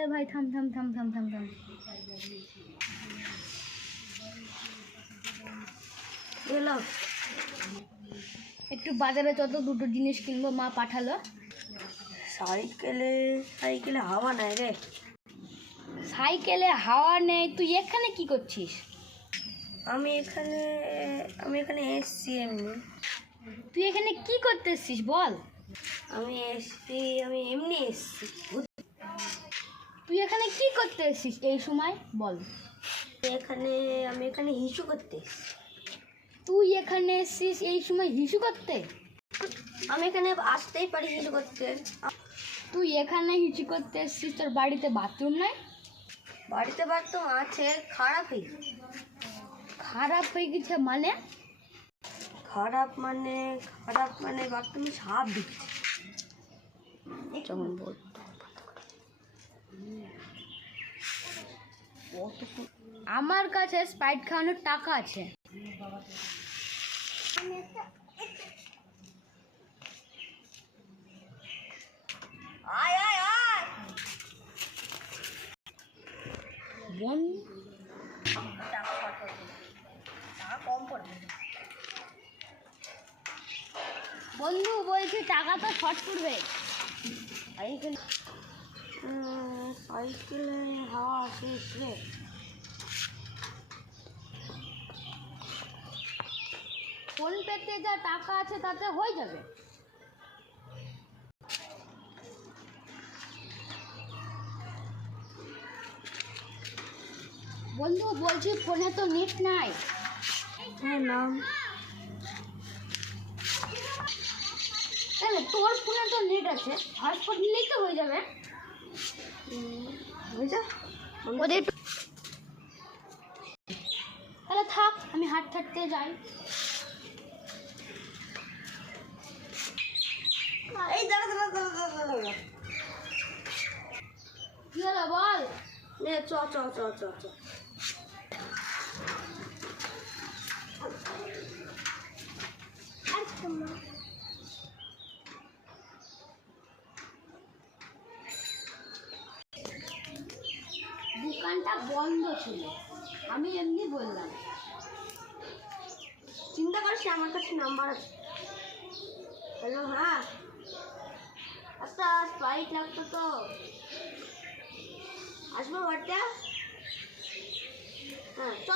এ ভাই থাম থাম থাম থাম থাম থাম এলো একটু বাজারে যত দুটো জিনিস কিনবো, মা পাঠালো। সাইকেলে হাওয়া নাই রে। সাইকেলে হাওয়া নেই? তুই এখানে কি করছিস? আমি এখানে এসছি এমনি। তুই এখানে কি করতে এসছিস বল? আমি এমনি এসছি। তুই এখানে কি করতে এসছিস এই সময় বল? আমি এখানে হিসু করতে এসছি। তুই এখানে এসছিস এই সময় হিসু করতে? আমি এখানে আসতেই পারি হিসু করতে। তুই এখানে হিসু করতে এসছিস, তোর বাড়িতে বাথরুম নাই? বাড়িতে বাথরুম আছে, খারাপ হয়ে গেছে মানে? খারাপ মানে বাথরুমে সাপ দিচ্ছে। যেমন বল। আমার কাছে স্প্রাইট খাওয়ানোর টাকা আছে। বন্ধু বলছি টাকা তো শর্ট পড়বে। সাইকেলে হাওয়া শেষ রে। ফোন পেতে যা টাকা আছে তাতে হয়ে যাবে। বন্ধু বলছি ফোনে তো নেট নাই। হ্যাঁ নাম তোর ফোনে তো নেট আছে, হটস্পট নিলেই তো হয়ে যাবে। তাহলে থাক, আমি হাঁটতে যাই। এই দাঁড়া। কি হলো বল? চ দোকানটা বন্ধ ছিল, আমি এমনি বললাম। চিন্তা করিস না, আমার কাছে নাম্বার আছে। হ্যালো, হ্যাঁ আচ্ছা স্প্রাইট লাগতো তো, আসবো বাড়িতে? হ্যাঁ চ